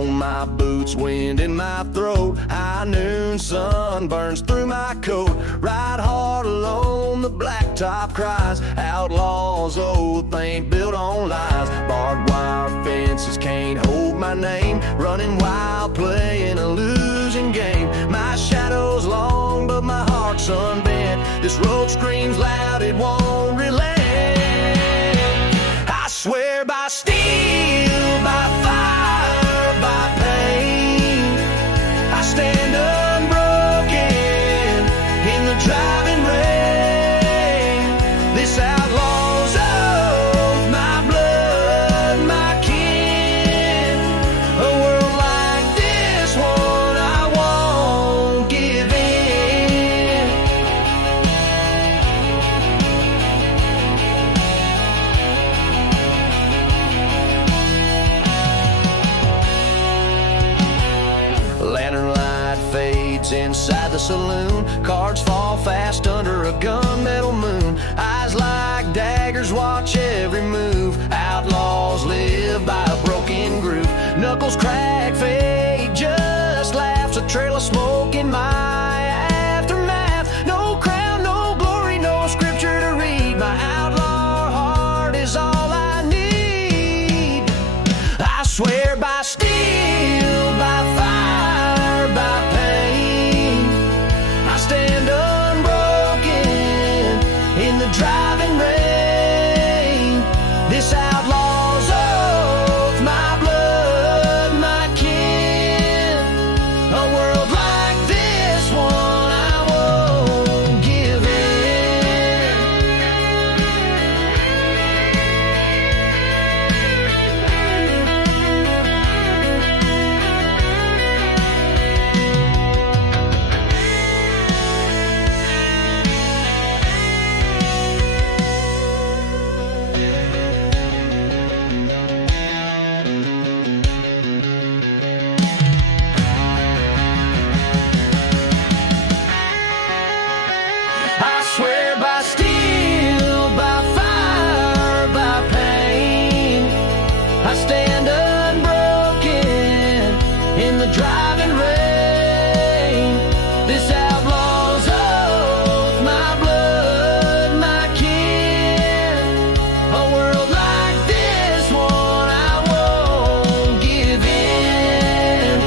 on my boots, wind in my throat. High noon sun burns through my coat. Ride hard alone, the blacktop cries. Outlaw's oath ain't built on lies. Barbed wire fences can't hold my name. Running wild, playing a losing game. My shadow's long, but my heart's unbent. This road screams loud, it won't relent. I swear by steel, by fire, by pain, I stand unbroken in the driving rain. This outlaw's oath, my blood, my kin. A world like this one, I won't give in. Lantern light fades inside the saloon. Cards fall fast under a gunmetal moon. Eyes like daggers watch every move. Outlaws live by a broken groove. Knuckles crack, fate just laughs. A trail of smoke in my aftermath. No crown, no glory, no scripture to read. My outlaw heart is all I need. I swear by steel, by fire, by pain, I stand unbroken in the driving rain. This outlaw's oath, my blood, my kin. A world like this one, I won't give in. I swear by steel, by fire, by pain, I stand unbroken in the driving rain. This outlaw's oath, my blood, my kin. A world like this one, I won't give in.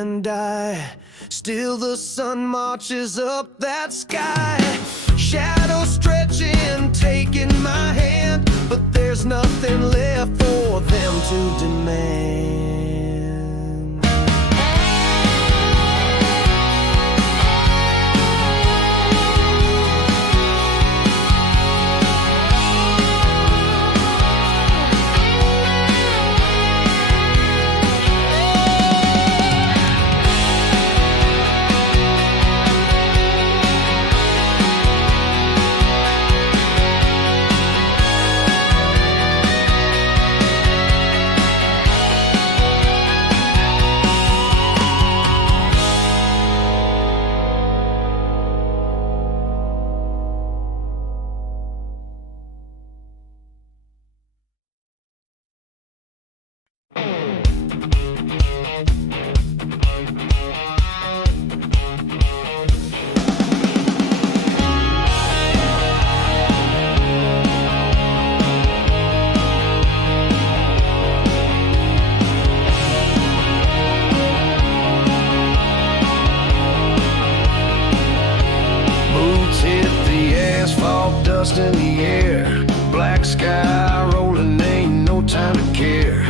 and die. Still the sun marches up that sky. Shadows stretching, taking my hand, but there's nothing left for them to demand. Dust in the air, black sky rolling, ain't no time to care.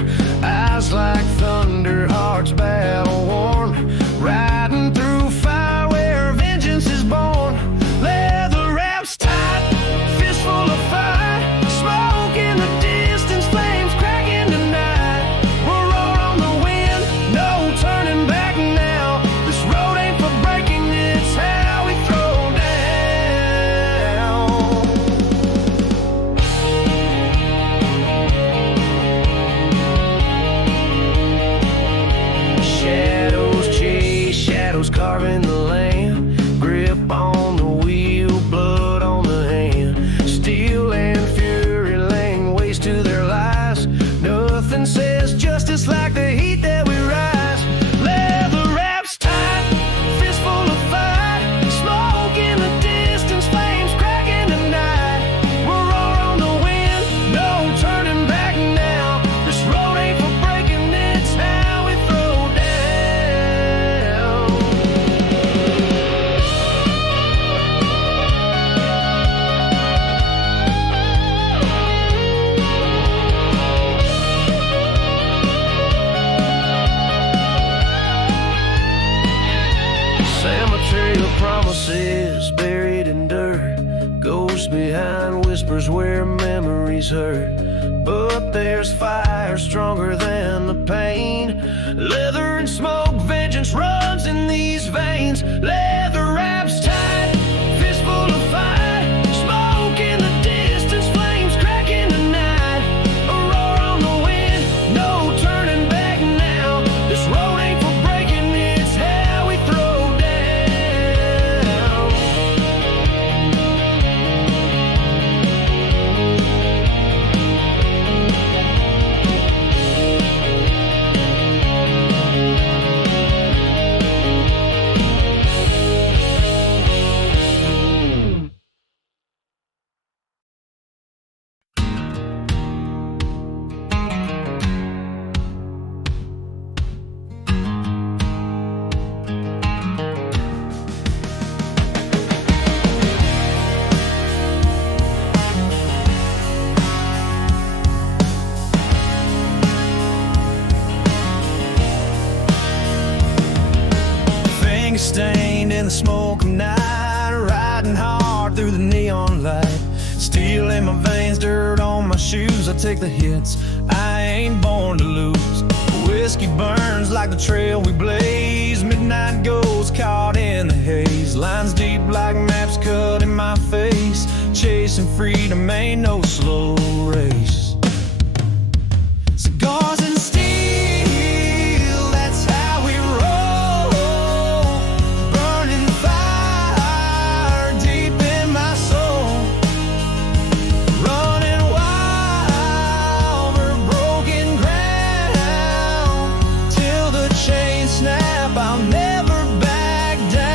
Eyes like thunder, hearts battle worn, riding through fire where vengeance is born. Leather wraps tight, fistful of fire, smoke in the distance, flames cracking tonight. We're roar on the wind, no turning back now. This road ain't for breaking, it's how we throw down. Carving the land, grip on the wheel, blood on the hand. Steel and fury laying waste to their lives. Nothing says justice like the heat that we rise. Leather wraps tight, fistful of fire, smoke in the distance, flames cracking tonight. We're roar on the wind, no turning back now. This road ain't for breaking, it's how we throw down. Cemetery of promises buried in dirt, ghosts behind whispers where memories hurt. But there's fire stronger than the pain. Leather and smoke, vengeance runs in these veins. Leather wraps tight, fistful of fire, smoke in the distance, flames cracking tonight. A roar on the wind, no turning back now. This road ain't for breaking, it's how we throw down. Stained in the smoke of night, riding hard through the neon light. Steel in my veins, dirt on my shoes. I take the hits, I ain't born to lose. Whiskey burns like the trail we blaze. Midnight goes caught in the haze. Lines deep like maps cut in my face. Chasing freedom ain't no slow race. Cigars and steel, that's how we roll. Burning fire deep in my soul. Running wild over broken ground. Till the chains snap, I'll never back down.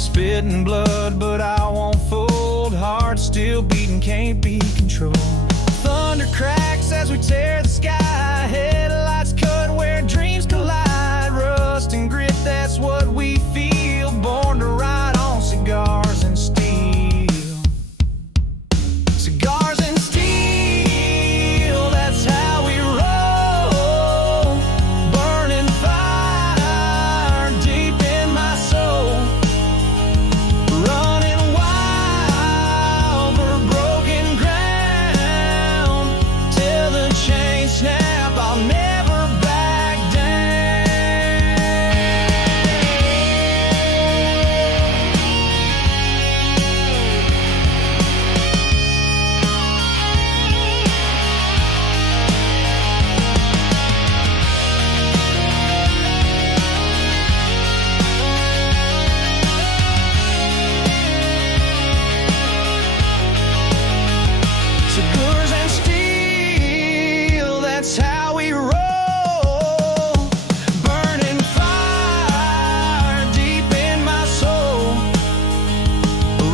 Spitting blood, but I won't fold. Heart still beating, can't be controlled. Thunder cracks as we tear the sky. Headlights cut where dreams collide. Rust and grit, that's what we feel. Born to ride on cigars and steel. Cigars and steel, that's how we roll. Burning fire deep in my soul. Running wild for broken ground. Till the chain snap, I'll never back down. Cigars and steel, that's how we roll. Burning fire deep in my soul.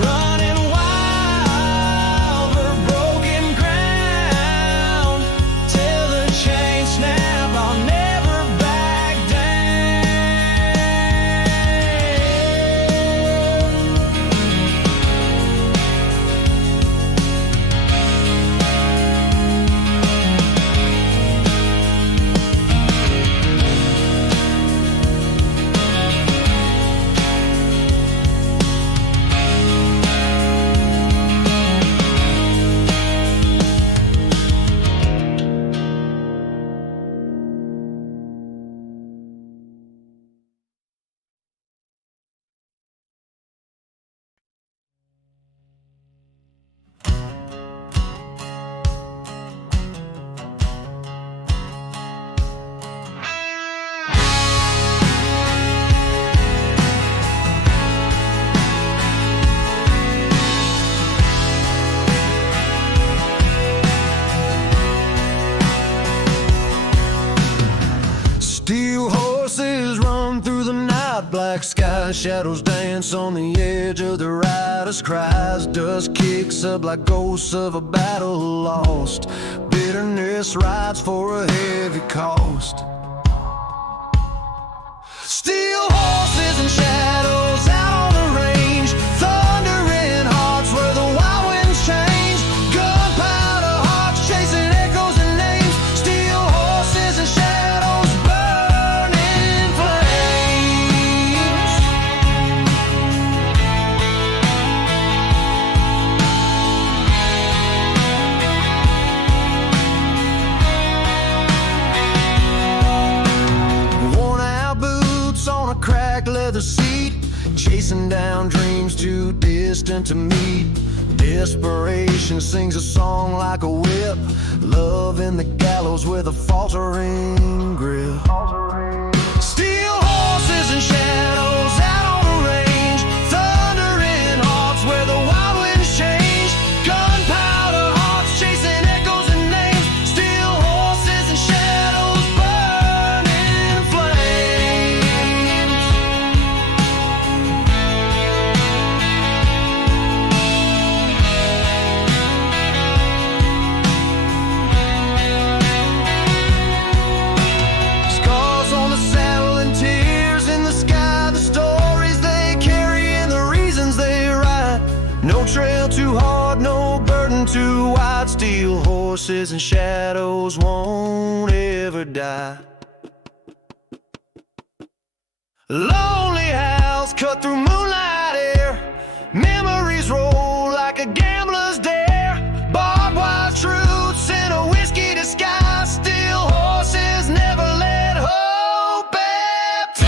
Running wild for broken ground. Till the chain snap, I'll never back down. Steel horses run through the night, black sky, shadows dance on the edge of the rider's cries. Dust kicks up like ghosts of a battle lost. Bitterness rides for a heavy cost. Steel horses and shadows out on the range. Thundering hearts where the wild winds change. Gunpowder hearts chasing echoes and names. Steel horses and shadows burning flames. Worn out boots on a cracked leather seat. Chasing down dreams too distant to meet. Desperation sings a song like a whip. Love in the gallows with a faltering grip. Steel horses and shadows out on the range. Thundering hearts where the wild winds change. Gunpowder hearts chasing echoes and names. Steel horses and shadows burning flames. Scars on the saddle and tears in the sky. The stories they carry and the reasons they ride. No trail too hard, no burden too wide. Steel horses and shadows won't ever die. Lonely house cut through moonlight air. Memories roll like a gambler's dare. Barbed wire truths in a whiskey disguise. Steel horses never let hope baptize.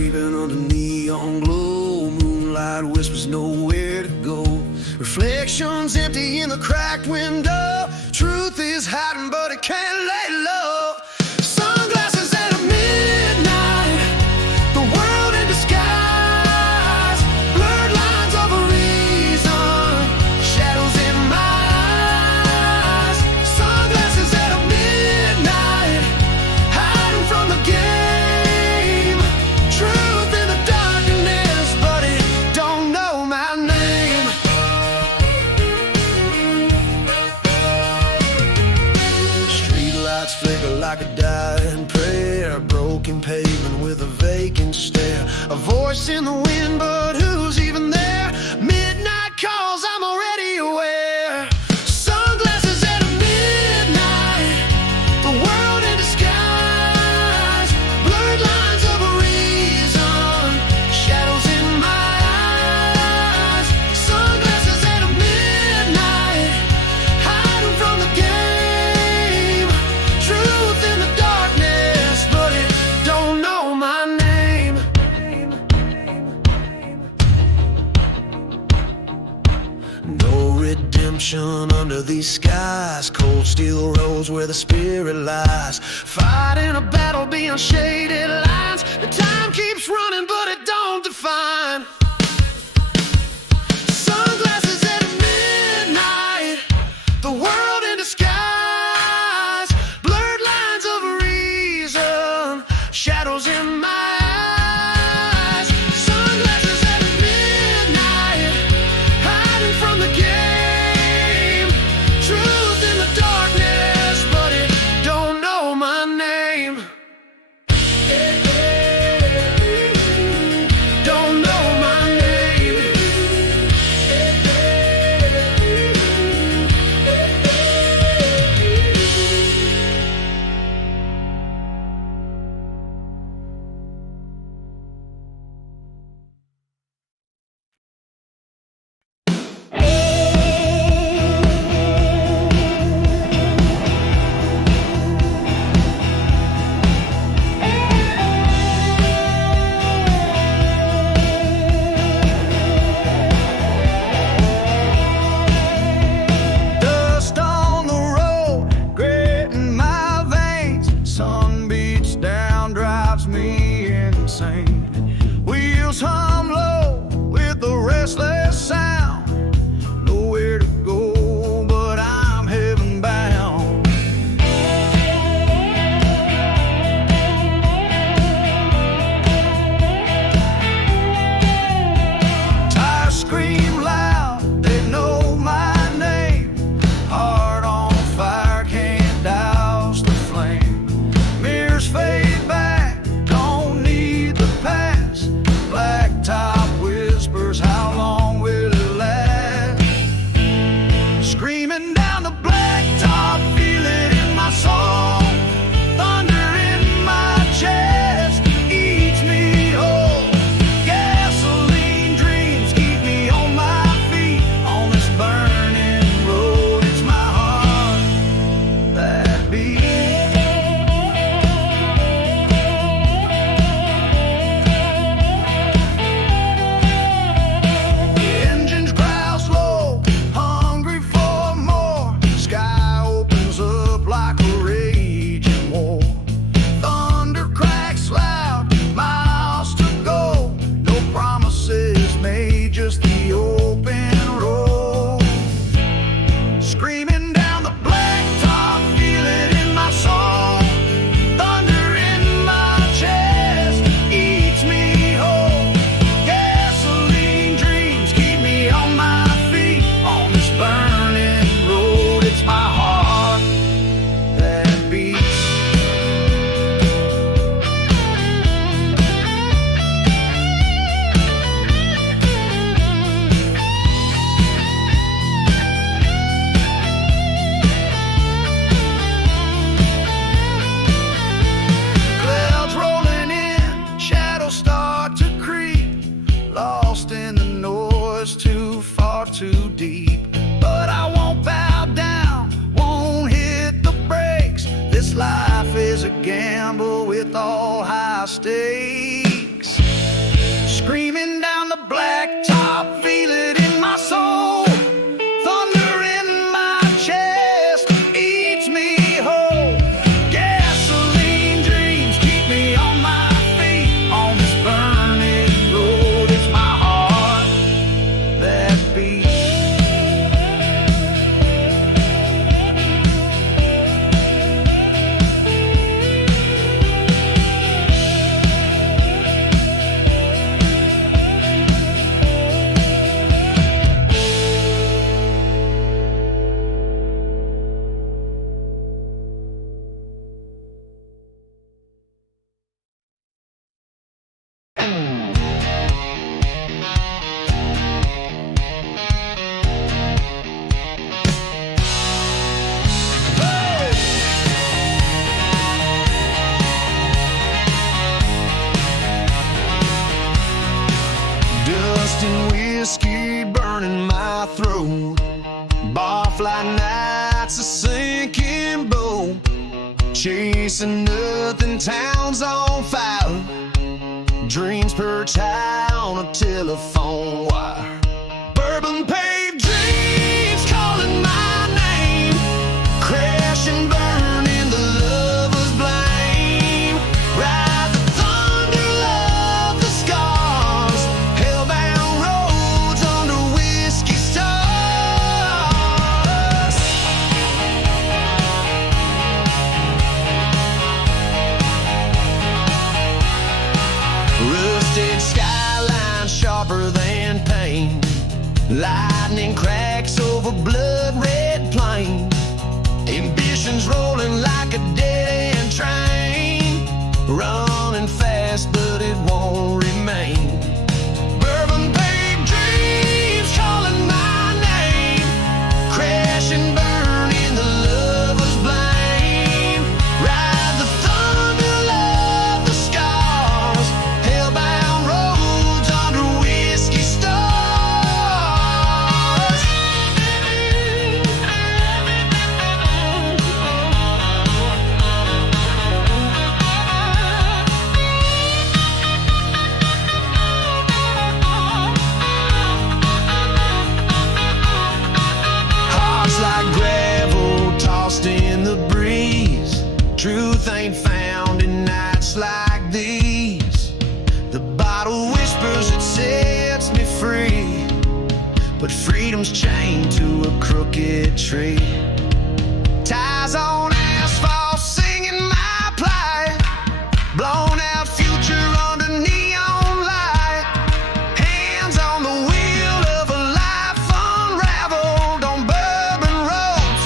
creeping under neon glow. Moonlight whispers nowhere to go. Reflections empty in the cracked window. Truth is hiding, but it can't lay low. Sunglasses at midnight, the world in disguise. Blurred lines of a reason, shadows in my eyes. Sunglasses at midnight, hiding from the game. Truth in the darkness, but it don't know my name. Streetlights flicker like a dying prayer. Broken pavement with a vacant stare. A voice in the wind, but who's even there? Midnight calls, I'm already aware. Sunglasses at midnight, the world in disguise. Blurred lines of a reason, shadows in my eyes. Sunglasses at midnight, hiding from the game. Truth in the darkness, but it don't know my name. No redemption under these skies. Cold steel roads where the spirit lies. Fighting a battle beyond shaded lines. The time keeps running, but it don't define. Sunglasses at midnight, the world in disguise. Blurred lines of a reason, shadows in my eyes. Sunglasses at midnight, hiding from the game. Truth in the darkness, but it don't know my name. Don't know my name. Dust on the road, grit in my veins. Sun beats down, drives me insane. Wheels hum low with the restless sound. Nowhere to go, but I'm heaven bound. Tires scream loud, they know my name. Heart on fire, can't douse the flame. Mirrors fade back, don't need the past. Blacktop whispers, how long will it last? Screaming down the blacktop, feel it in my soul. Thunder in my chest, eats me whole. Gasoline dreams keep me on my feet. On this burning road, it's my heart that beats. Engines growl slow, hungry for more. Sky opens up like a raging war. Thunder cracks loud, miles to go. No promises made, just the open road. Screaming down the blacktop, feel it in my soul. Thunder in my chest, eats me whole. Gasoline dreams keep me on my feet. On this burning road, it's my heart that beats. Clouds rolling in, shadows start to creep. Lost in the noise, too far, too deep. But I won't bow down, won't hit the brakes. This life is a gamble with all high stakes. Screaming down the blacktop, feel it in my soul. Thunder in my chest eats me whole. Gasoline dreams keep me on my feet. On this burning road, it's my heart that beats. Dust and whiskey burning my throat. Barfly nights a sinking boat. Chasing nothing, town's on fire. Dreams perch high on a telephone wire. Bourbon-Paved Dreams calling my name. Crash and burn in the lover's blame. Ride the thunder, love the scars. Hellbound roads under whiskey stars. Rusted skyline sharper than pain. Lightning cracks over blood red plain. Ambitions rolling like a dead-end train. Running fast but it won't remain. Bourbon-Paved Dreams calling my name. Crash and burn in the lover's blame. Ride the thunder, love the scars. Hellbound roads under whiskey stars. Hearts like gravel tossed in the breeze. Truth ain't found in nights like these. The bottle whispers it sets me free, but freedom's chained to a crooked tree. Ties on asphalt singing my plight. Blown out future under neon light. Hands on the wheel of a life unraveled on bourbon roads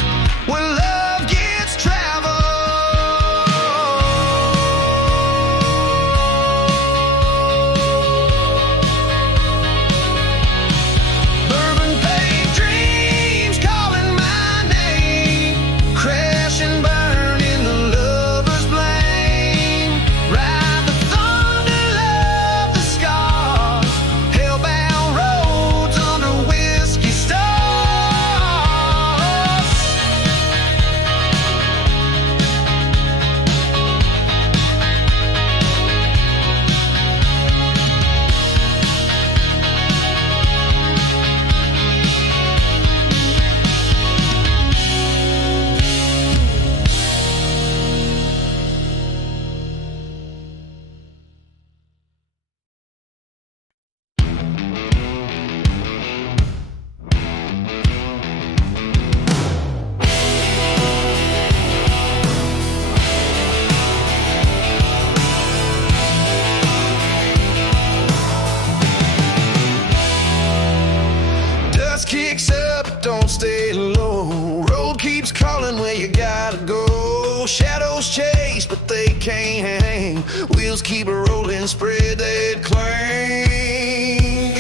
where love gets traveled. Bourbon-Paved Dreams calling my name. Crash and burn in the lover's blame. Ride the thunder, love the scars. Hellbound roads under whiskey stars. Dust kicks up, don't stay low. Road keeps calling where you gotta go. Shadows chase, but they can't hang. Wheels keep rolling, spread that clang.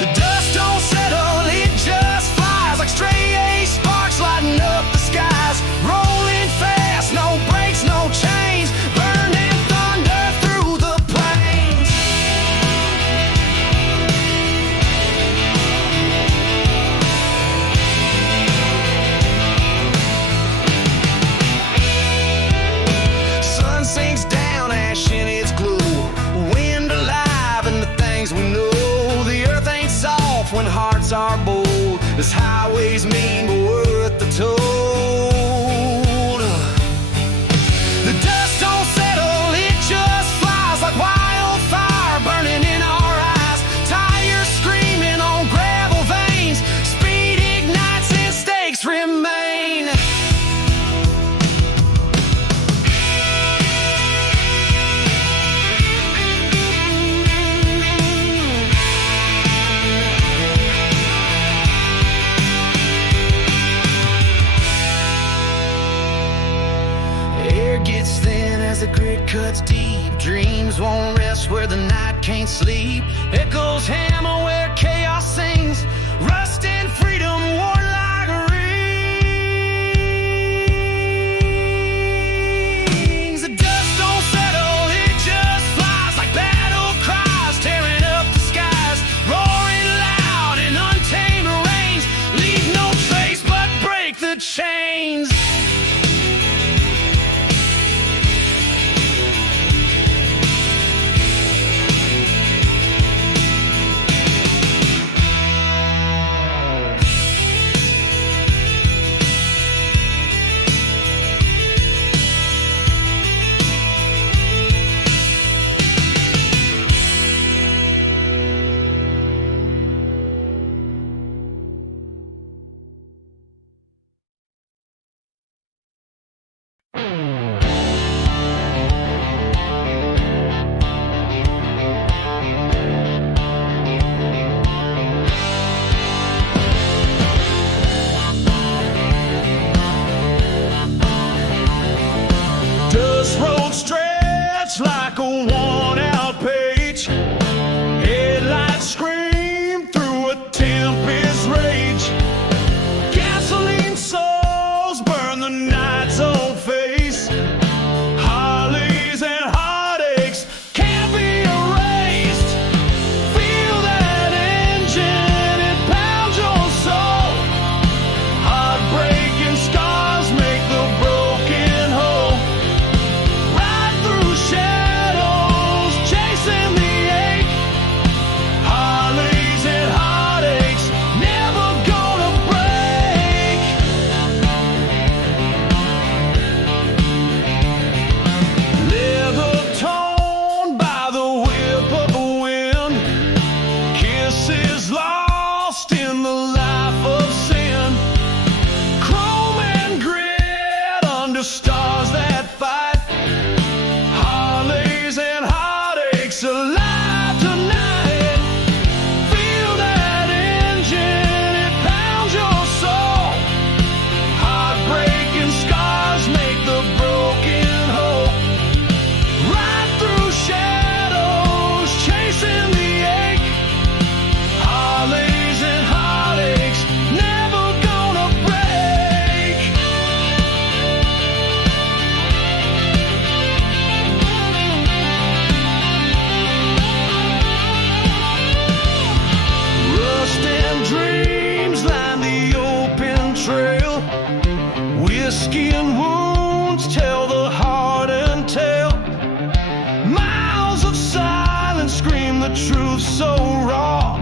The dust don't settle, it just flies like stray ace sparks lighting up the skies. Rolling fast, no brakes, no chains. Burning thunder through the plains. Sun sinks down, ash in its gloom. This highway's mean but worth the toll. The dust don't settle, it just flies like wildfire burning in our eyes. Tires screaming on gravel veins, speed ignites and stakes remain. Gets thin as the grit cuts deep. Dreams won't rest where the night can't sleep. Echoes hammer where chaos sings. Rust and freedom worn like rings. The dust don't settle, it just flies like battle cries, tearing up the skies, roaring loud in untamed rains. Leave no trace but break the chains. Dust road stretch like a worn-out page. Headlights scream through a tempest rage. Gasoline souls burn the night's old face. Harleys and heartaches can't be erased. Feel that engine, it pounds your soul. Heartbreaking scars make the broken whole. Right through shadows, chasing the ache. Harleys and heartaches, never gonna break. Leather torn by the whip of the wind. Kisses lost in the life of sin. Chrome and grit under stars that fight. Harleys and heartaches alive tonight. Feel that engine, it pounds your soul. Heartbreaking scars make the broken whole. Right through shadows, chasing the ache. Harleys and heartaches, never gonna break. Rust and dreams line the open trail. Whiskey and wounds tell the heart and tale. Miles of silence scream the truth so raw.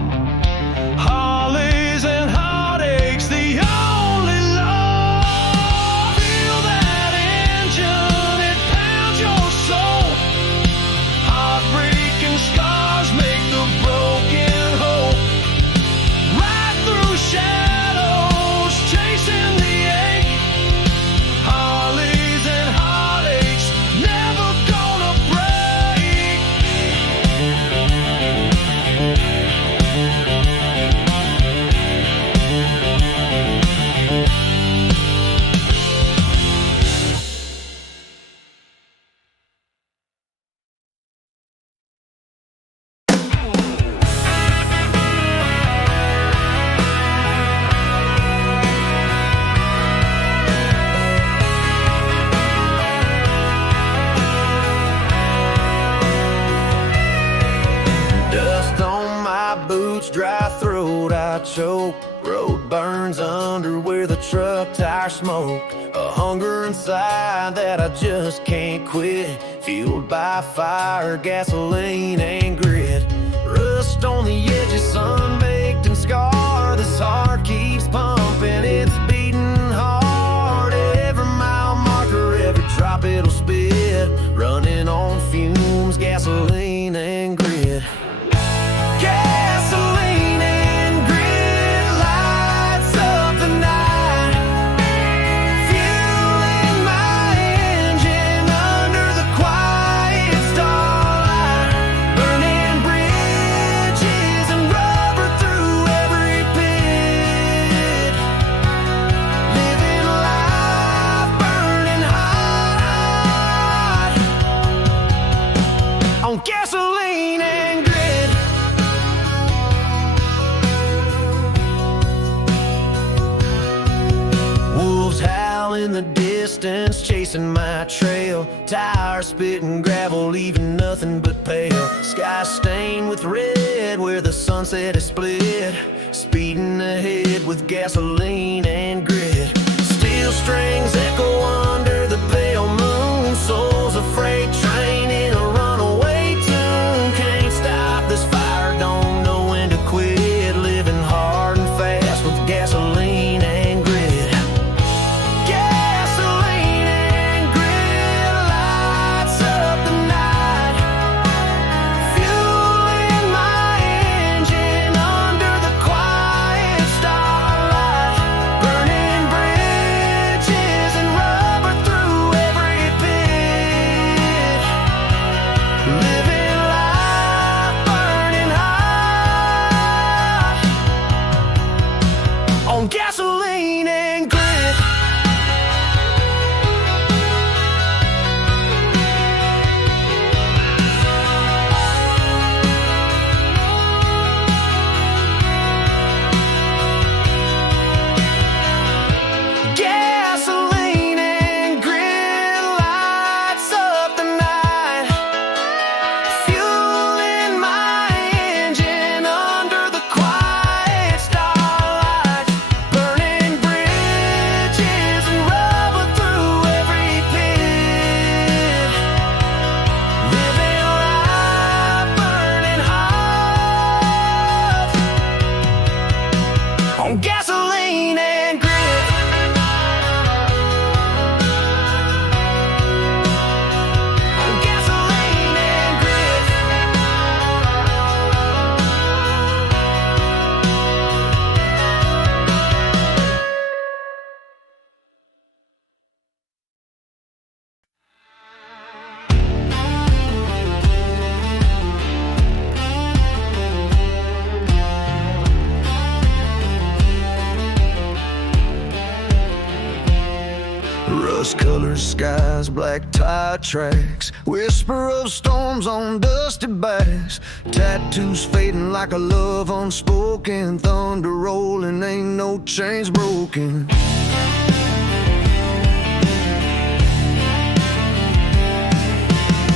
Harleys and heartaches, the only law. Feel that engine, it pounds your soul. Heartbreaking scars make the broken whole. Right through shadows, chasing the ache. Harleys and heartaches, never gonna break. Dust on my boots, dry throat, I choke. Road burns under where the truck tires smoke. A hunger inside that I just can't quit. Fueled by fire, gasoline, and grit. Rust on the edges, sun-baked and scarred. The His heart keeps pumping, it's beating hard. Every mile marker, every drop it'll spit. Running on fumes, gasoline and grit. Gasoline and grit lights up the night. Fueling my engine under the quiet starlight. Burning bridges and rubber through every pit. Living life burning hot on gasoline and grit. Wolves howl in the distance, chasing my trail. Tires spitting gravel, leaving nothing but pale. Sky stained with red where the sunset is split. Speeding ahead with gasoline and grit. Steel strings echo under the pale moon. Souls a freight train in a runaway tune. Can't stop this fire, don't know when to quit. Living hard and fast with gasoline and grit. Gasoline and grit lights up the night. Fueling my engine under the quiet starlight. Burning bridges and rubber through every pit. Living life burning hot on gasoline and grit. Gasoline and grit lights up the night. Fueling my engine under the quiet starlight. Burning bridges and rubber through every pit. Living life burning hot on gasoline and grit. On gasoline and grit. Rust-colored skies, black tire tracks, whisper of storms on dusty backs, tattoos fading like a love unspoken, thunder rolling, ain't no chains broken.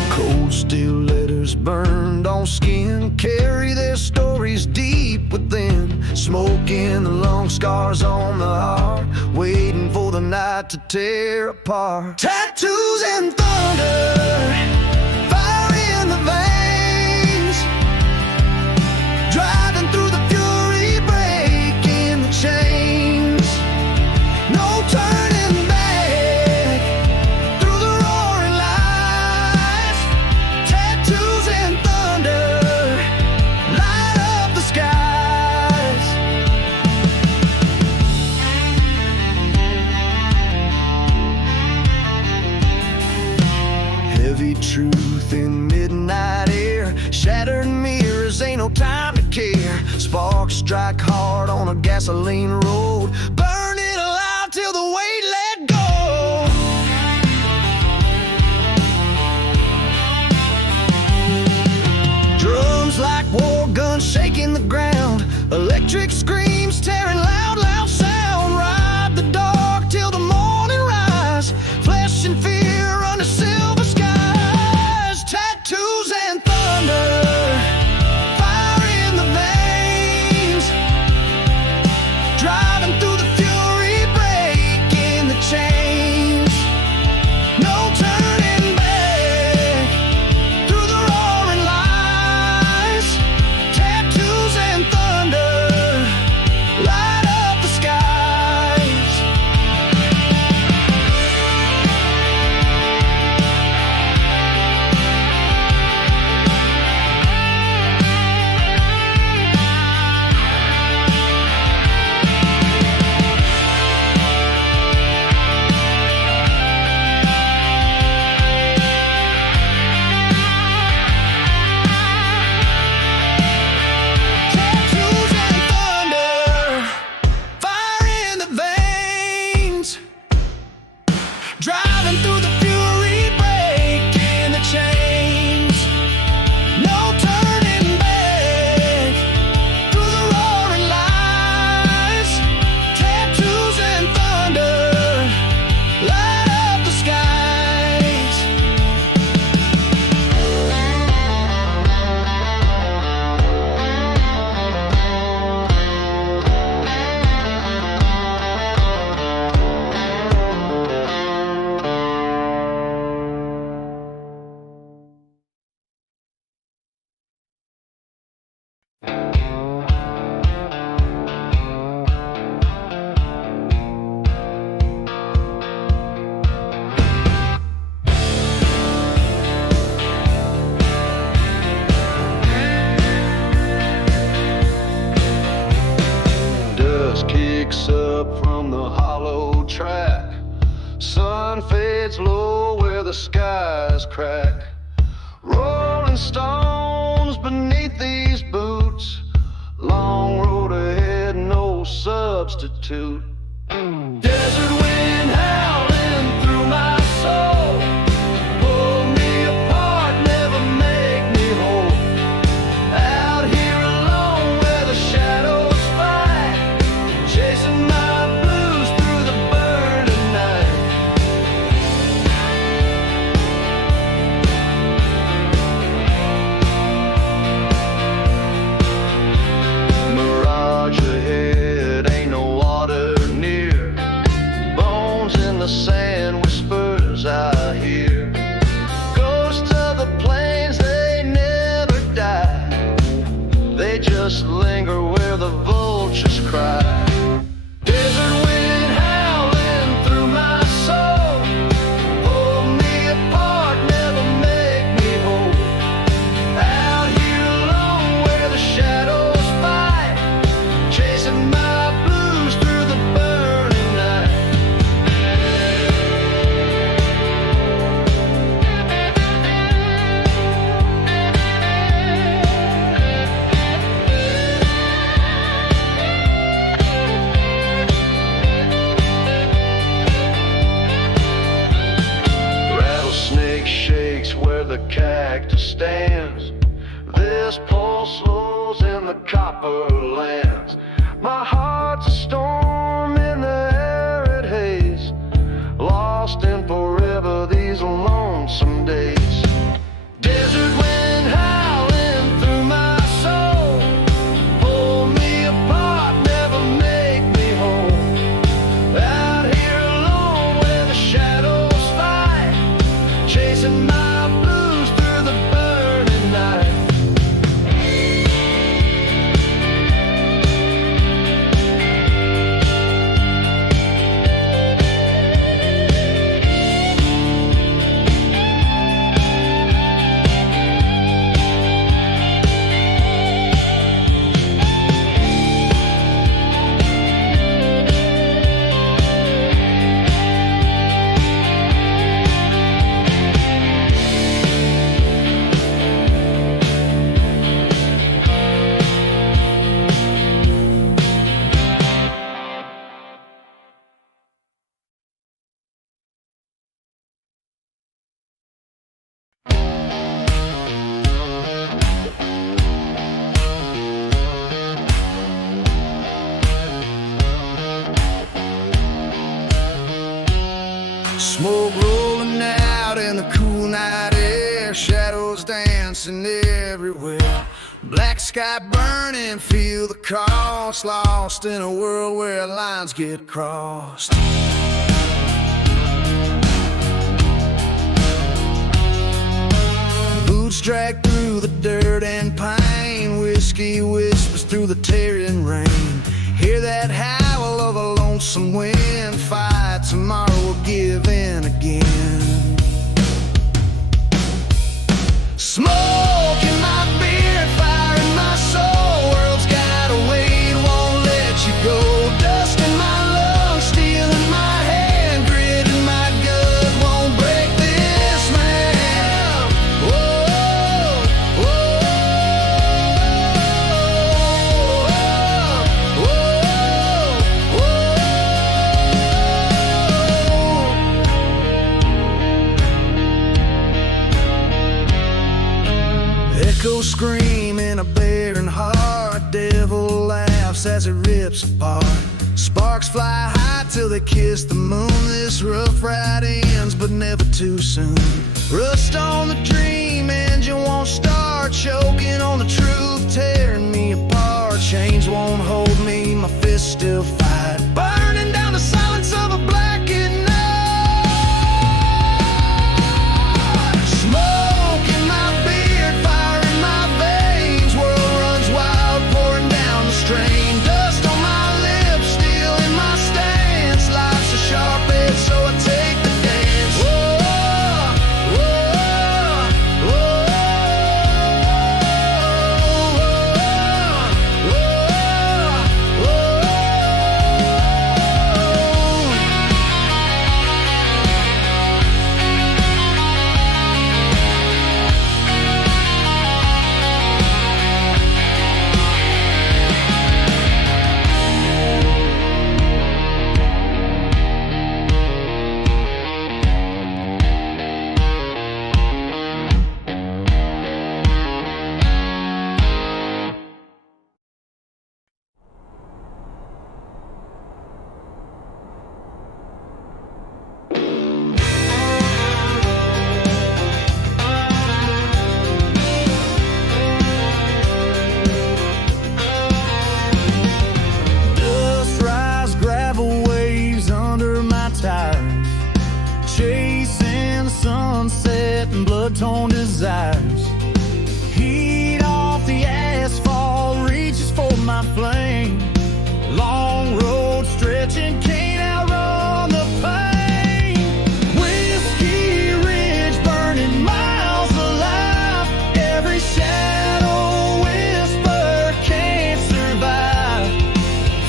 Cold steel letters burned on skin carry their stories deep within. Smoke in the long scars on the heart, waiting for the night to tear apart. Tattoos and thunder, fire in the veins, driving through the fury, breaking the chains. No turning back through the roaring lights. Tattoos and thunder light up the skies. Heavy truth in midnight air, shattered mirrors, ain't no time to care. Sparks strike hard on a gasoline road, burn it alive till the weight let go. Drums like war guns shaking the ground, electric screams tearing loud, loud sound. Ride the dark till the morning rise, flesh and fear under silver skies. Tattoos and thunder, fire in the veins, driving through the fury, breaking the chains. No turning back through the roaring lights. Tattoos and thunder Driving through the fury, breaking the chains. No turning back through the roaring lights. Tattoos and thunder light up the skies. Dust kicks up from the hollow track. Sun fades low where the skies crack. Rolling stones beneath these boots. Long road ahead, no substitute. Desert wind howling through my soul. Pull me apart, never make me whole. Out here alone where the shadows fight. Chasing my blues through the burning night. Mirage ahead, ain't no water near. Bones in the sand, whispers I hear. Ghosts of the plains, they never die. They just linger where the vultures cry. Desert wind howling through my soul. Pull me apart, never make me whole. Out here alone where the shadows fight. Chasing my blues through the burning night. Rattlesnake shakes where the cactus stands. This pulse slows in the copper lands. My heart's a storm in the arid haze. Lost in forever these lonesome days. Desert wind howling through my soul. Pull me apart, never make me whole. Out here alone where the shadows fight. Chasing my blues through the burning night. Smoke rolling out in the cool night air. Shadows dancing everywhere. Black sky burning, feel the cost. Lost in a world where lines get crossed. Boots drag through the dirt and pain. Whiskey whispers through the tearing rain. Hear that howl of a lonesome wind. Fight tomorrow, will give in again. Smoke in my beer, fire in my soul. World's got a weight, won't let you go. Dust in my lungs, steel in my hand. Grit in my gut, won't break this man. Whoa, whoa, whoa, whoa, whoa. scream in a barren heart. Devil laughs as it rips apart. Sparks fly high till they kiss the moon. This rough ride ends, but never too soon. Rust on the dream, engine won't start. Choking on the truth, tearing me apart. Chains won't hold me, my fists still fight. Burning down the silence of a blackened night. Smoke in my beard, fire in my veins. World runs wild, pouring down the strain. Dust on my lips, steel in my stance. Life's a sharp edge, so I take the dance. Whoa, whoa, whoa, whoa, whoa. Dust rise, gravel waves under my tires. Chasing the sunset and blood-torn desires. Heat off the asphalt reaches for my flame. Long road stretching, can't outrun the pain. Whiskey Ridge burning miles alive. Every shadow whisper can't survive.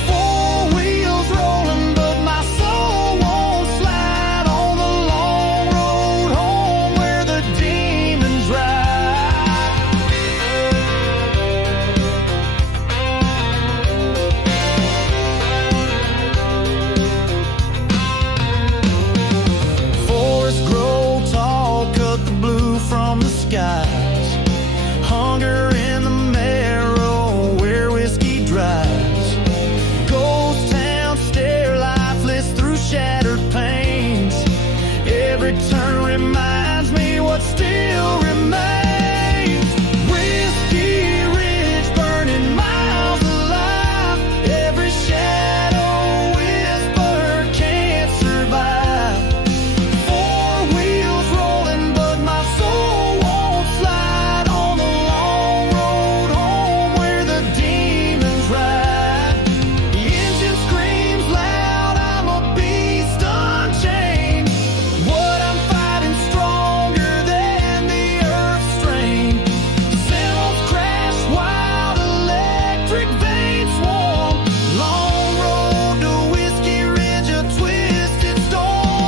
Four wheels rolling, but my soul won't slide on the long road home where the demons ride. Forests grow tall, cut the blue from the skies. Hunger in the marrow where whiskey dries. Ghost town stare lifeless through shattered panes. Every turn reminds me what still remains. Whiskey Ridge burning miles alive. Every shadow whisper can't survive. Four wheels rolling, but my soul won't slide on the long road home where the demons ride. The engine screams loud, I'm a beast unchained. What I'm fighting stronger than the earth's strain. Cymbals crash, wild electric veins swarm. Long road to Whiskey Ridge, a twisted storm.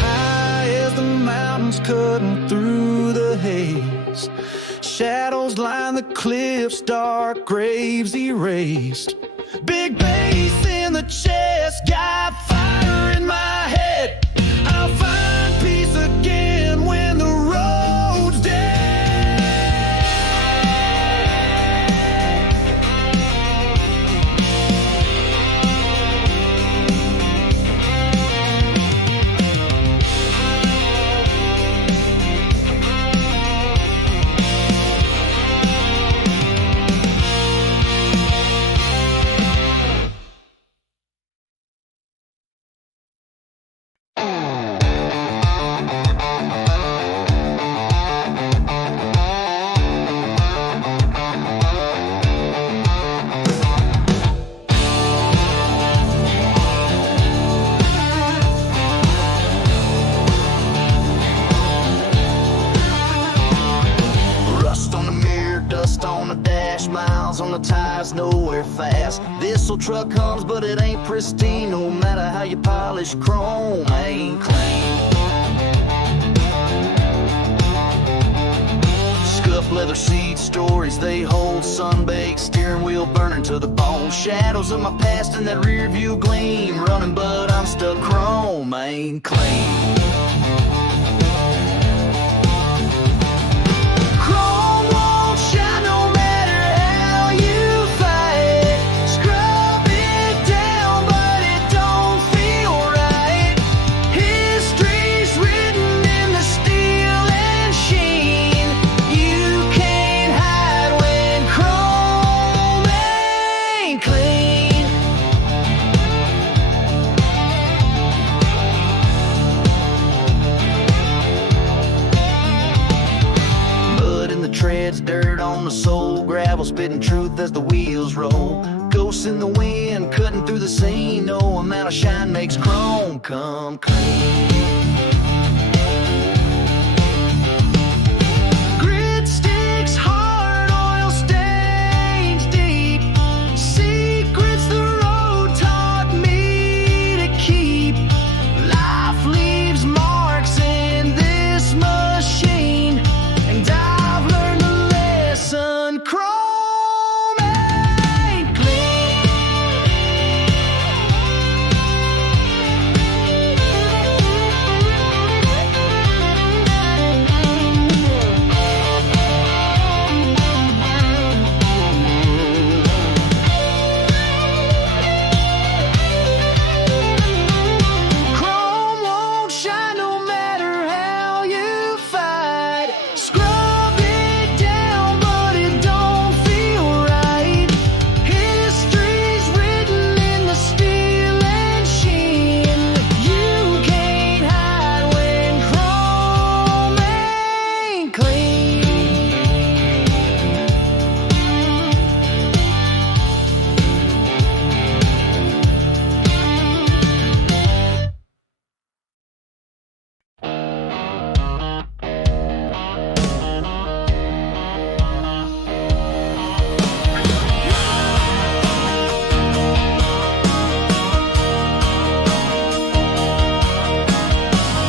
High as the mountains cutting through the haze. Shadows line the cliffs, dark graves erased. Big bass in the chest, got fire in my head. I'll find peace again when the road's dead. Tires nowhere fast. This old truck hums, but it ain't pristine. No matter how you polish chrome, ain't clean. Scuffle leather seat stories they hold, sun-baked steering wheel burning to the bone. Shadows of my past in that rear view gleam, running but I'm stuck, chrome ain't clean. Chrome won't shine no matter how you fight. Scrub it down but it don't feel right. History's written in the steel and sheen. You can't hide when chrome ain't clean. Mud in the treads, dirt on the soul, gravel spitting truth as the wheels roll. Ghosts in the wind, cutting through the scene. No amount of shine makes chrome come clean. Grit sticks hard, oil stains deep. Secrets the road taught me to keep. Life leaves marks in this machine, and I've learned the lesson. Chrome ain't clean. Chrome won't shine no matter how you fight. Scrub it down but it don't feel right. History's written in the steel and sheen. You can't hide when chrome ain't clean.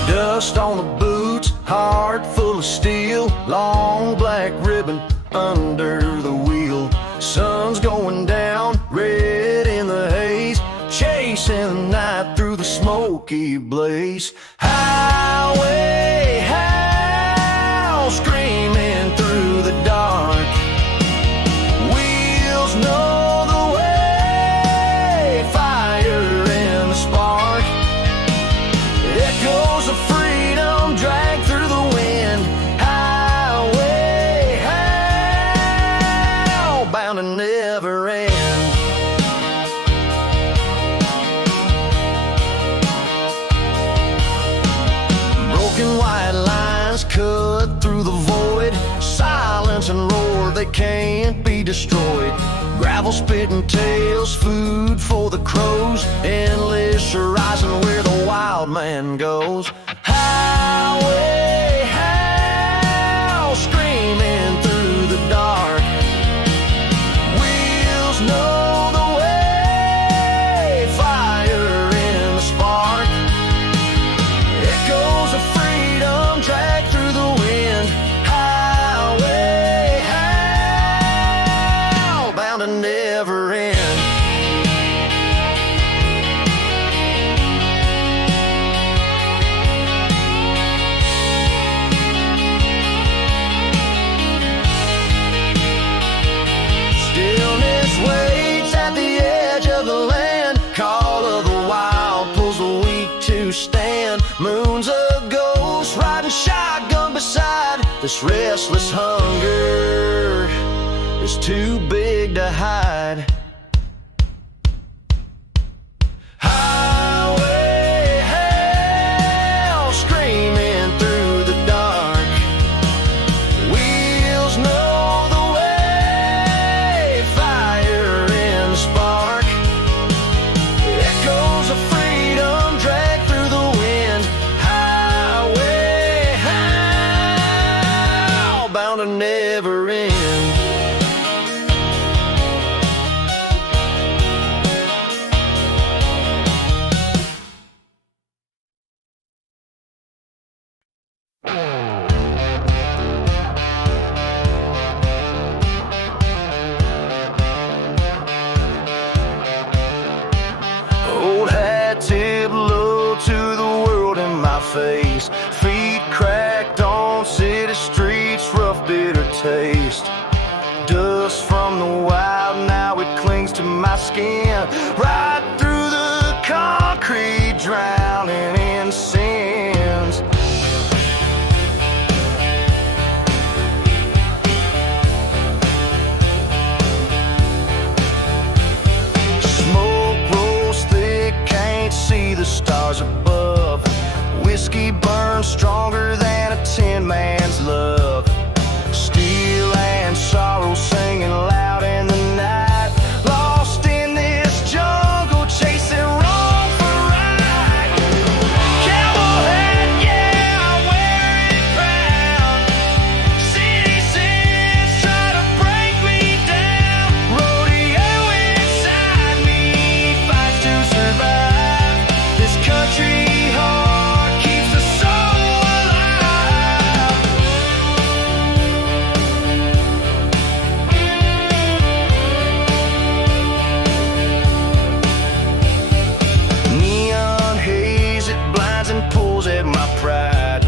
Dust on the boots, heart full of steel, long black ribbon under the wheel. Sun's going down, red in the haze, chasing the night through the smoky blaze. Highway howl, screaming through the dark. Wheels know the way, fire and the spark. Echoes of freedom drag through the wind. Highway howl, bound to never end. Broken white lines cut through the void. Silence and roar, they can't be destroyed. Gravel spitting tails, food for the crows. Endless horizon where the wild man goes. Highway howl, screaming through the dark. Wheels know the way, fire in the spark. Echoes of freedom drag through the wind. Highway howl, bound to never end. Stillness waits at the edge of the land. Call of the wild pulls the weak to stand. Moon's a ghost riding shotgun beside this restless hunger is too big to hide. Highway howl, screaming through the dark. Wheels know the way, fire in the spark. Echoes of freedom drag through the wind. Highway howl, bound to never end. face. Feet cracked on city streets, rough bitter taste. Dust from the wild, now it clings to my skin. Right through the concrete, drowning in sins. Smoke rolls thick, can't see the stars above. Whiskey burns stronger than a 10-man's love. Steel and sorrow singing loud in the night. Lost in this jungle, chasing wrong for right. Cowboy hat, yeah, I wear it proud. City sins try to break me down. Rodeo inside me fights to survive. This country heart keeps the soul alive. Neon haze, it blinds and pulls at my pride.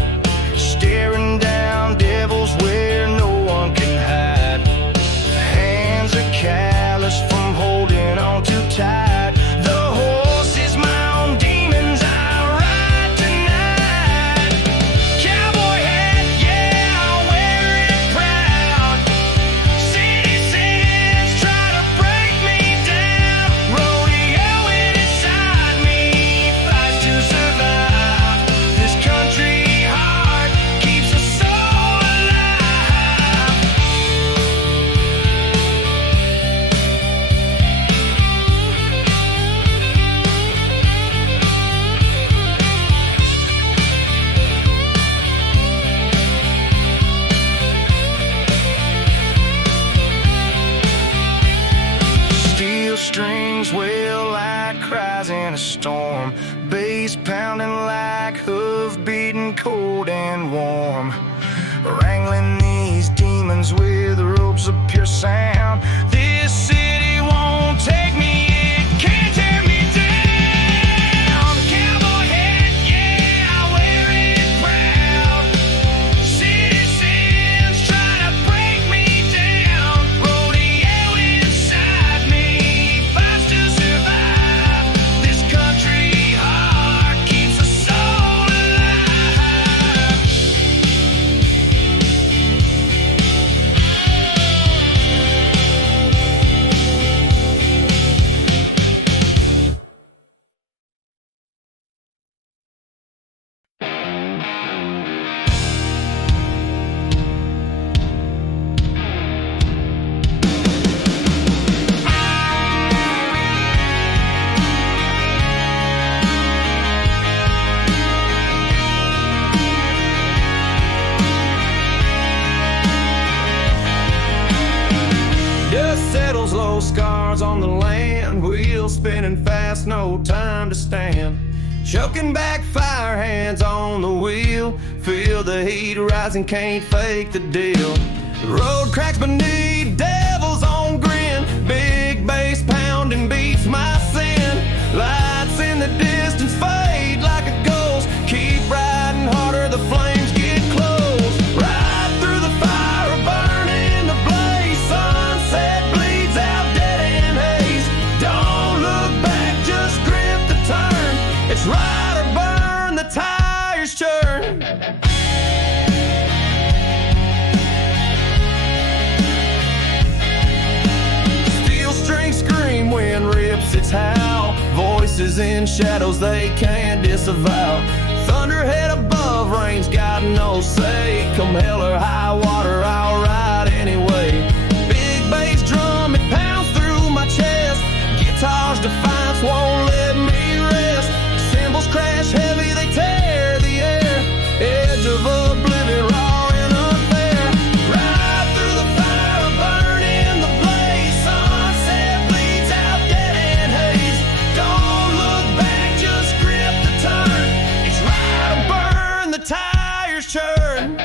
Staring down devils where no one can hide. Hands are callous from holding on too tight. The horse is my own demons, I ride tonight. Cowboy hat, yeah, I wear it proud. City sins try to break me down. Rodeo inside me fights to survive. This country heart keeps the soul alive. Steel strings wail like cries in a storm. Bass pounding like hoof beating cold and warm. Wrangling these demons with ropes of pure sound. This city won't take me, it can't tear me down. Cowboy hat, yeah, I wear it proud. City sins try to break me down. Rodeo inside me fights to survive. This country heart keeps the soul alive. Dust settles low, scars on the land. Wheels spinning fast, no time to stand. Choking back fire, hands on the wheel. Feel the heat rising, can't fake the deal. Road cracks beneath, devil's on grin. Big bass pounding beats my sin. Lights in the distance fade like a ghost. Keep riding harder, the flames get close. Right through the fire, a burn in the blaze. Sunset bleeds out dead and haze. Don't look back, just grip the turn. It's ride or burn, the tires churn. Steel strings scream, wind rips its howl. Voices in shadows they can't disavow. Thunderhead above, rain's got no say. Come hell or high water, I'll ride anyway. Big bass drum, it pounds through my chest. Guitar's defiance won't let me rest. Cymbals crash heavy, they tear the air. Edge of oblivion, raw and unfair. Ride through the fire, burn in the blaze. Sunset bleeds out dead and haze. Don't look back, just grip the turn. It's ride or burn, the tires churn.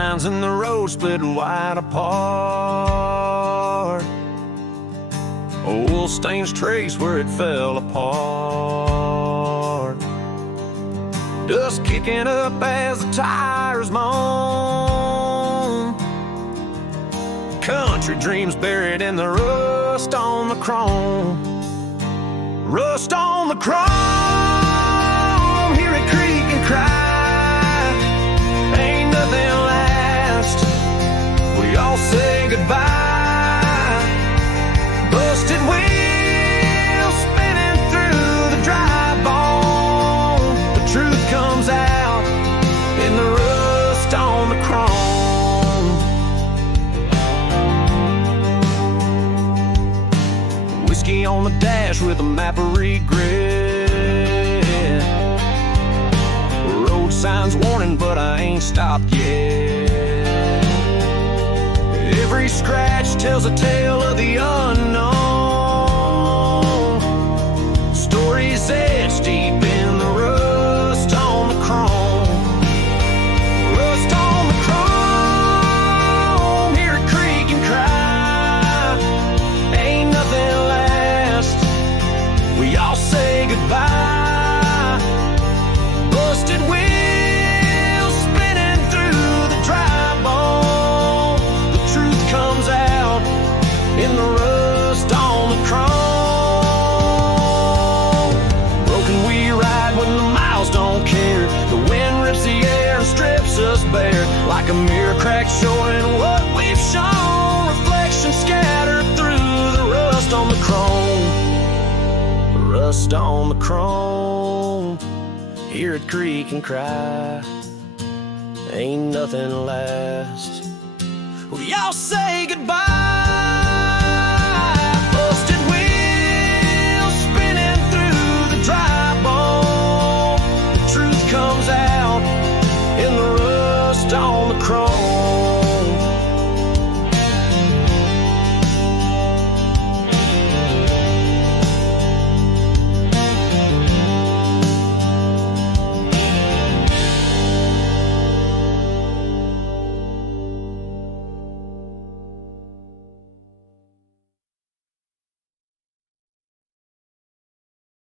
Lines in the road splitting wide apart. Oil stains trace where it fell apart. Dust kicking up as the tires moan. Country dreams buried in the rust on the chrome. Rust on the chrome. Hear it creak and cry. Ain't nothing last. We all say goodbye. Busted wheels spinning through the dry bone. The truth comes out in the rust on the chrome. Whiskey on the dash with a map of regret. Road signs warning, but I ain't stopped yet. Every scratch tells a tale of the unknown. Stories etched deep in the rust on the chrome. Rust on the chrome. Hear it creak and cry. Ain't nothing last. We all say goodbye. Busted wheels spinning through the dry bone. The truth comes out in the rust on the chrome. Broken we ride when the miles don't care. The wind rips the air and strips us bare. Like a mirror crack showing what we've shown. Reflections scattered through the rust on the chrome. The rust on the chrome. Hear it creak and cry. Ain't nothing last. We all say goodbye.